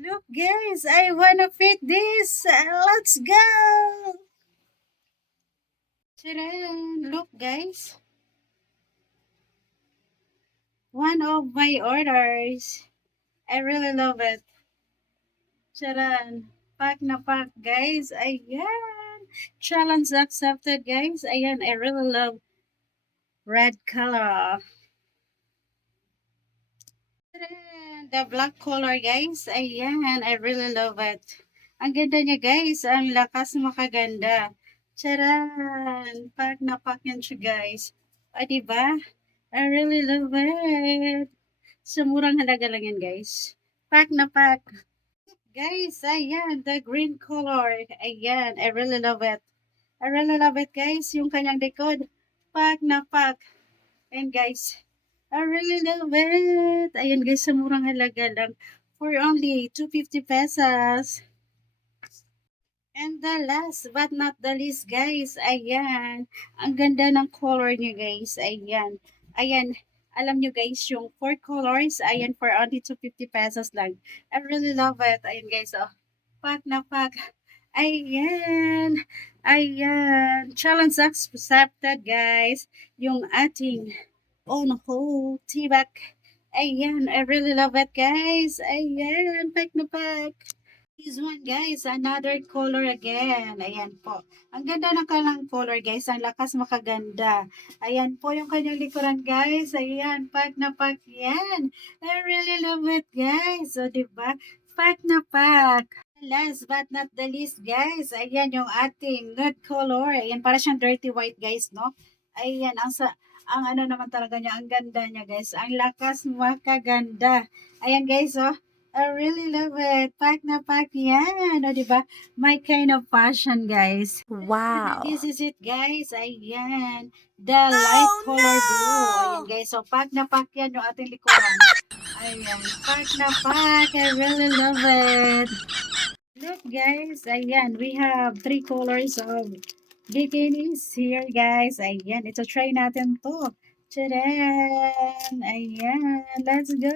Look, guys, I wanna fit this. Let's go. Tadaan. Look, guys, one of my orders. I really love it. Tadaan. Pack na pack, guys. Ayan. Challenge accepted, guys. Ayan, I really love red color. Tadaan. The black color, guys. Ayan, I really love it. Ang ganda niya, guys. Ang lakas makaganda. Charan! Pack na pack yan siya, guys. O, diba? I really love it. Sa murang halaga lang yan, guys. Pack na pack. Guys, ayan, the green color. Ayan, I really love it. I really love it, guys. Yung kanyang likod. Pack na pack. And guys, I really love it. Ayan, guys, sa murang halaga lang. For only 250 pesos. And the last but not the least, guys, ayan. Ang ganda ng color niya, guys. Ayan. Ayan. Alam nyo, guys, yung 4 colors, ayan, for only 250 pesos lang. I really love it. Ayan, guys, oh. Pack na pack. Ayan. Ayan. Challenge accepted, guys. Yung ating on hold tibak. Ayan. I really love it, guys. Ayan. Pack na pack. This one, guys, another color again. Ayan po. Ang ganda ng kalang color, guys. Ang lakas makaganda. Ayan po yung kanyang likuran, guys. Ayan, pack na pack yan. I really love it, guys. So, diba? Pack na pack. Last but not the least, guys. Ayan yung ating nude color. Ayan, para siyang dirty white, guys, no? Ayan, ang ano naman talaga niya, ang ganda niya, guys. Ang lakas makaganda. Ayan, guys, oh. I really love it. Pack na pack yan. O, diba? My kind of fashion, guys. Wow. This is it, guys. Ayan. The light color blue. Ayan, guys. So, pack na pack yan yung ating likuran. Ayan. Pack na pack. I really love it. Look, guys. Ayan. We have 3 colors of bikinis here, guys. Ayan. Ito, try natin to. Tadaan! Ayan. Let's go!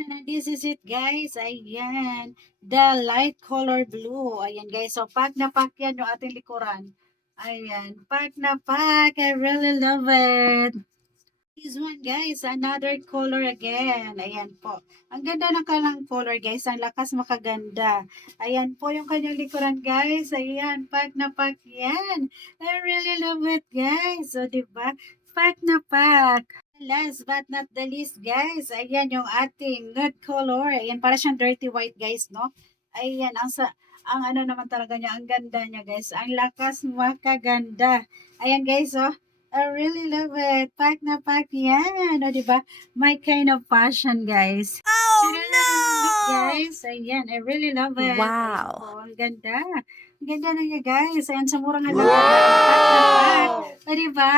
Ayan, this is it, guys. Ayan. The light color blue. Ayan, guys. So, pack na pack yan yung ating likuran. Ayan. Pack na pack. I really love it. This one, guys. Another color again. Ayan po. Ang ganda ng kalang color, guys. Ang lakas makaganda. Ayan po yung kanyang likuran, guys. Ayan. Pack na pack yan. I really love it, guys. So, diba? Pack na pack. Last but not the least, guys, ayan yung ating nude color. Ayan, para siyang dirty white, guys, no? Ayan, ang ano naman talaga niya, ang ganda niya, guys. Ang lakas makaganda. Ayan, guys, oh. I really love it. Pack na pack yan. O, diba? My kind of fashion, guys. Oh Look, no! guys. Ayan, I really love it. Ayan Wow. po, ang ganda. Ang ganda na niya, guys. Ayan, sa murang halaga. Pack na pack. O, diba?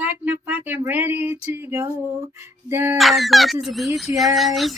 Pack na pack. I'm ready to go. Go to the beach, guys.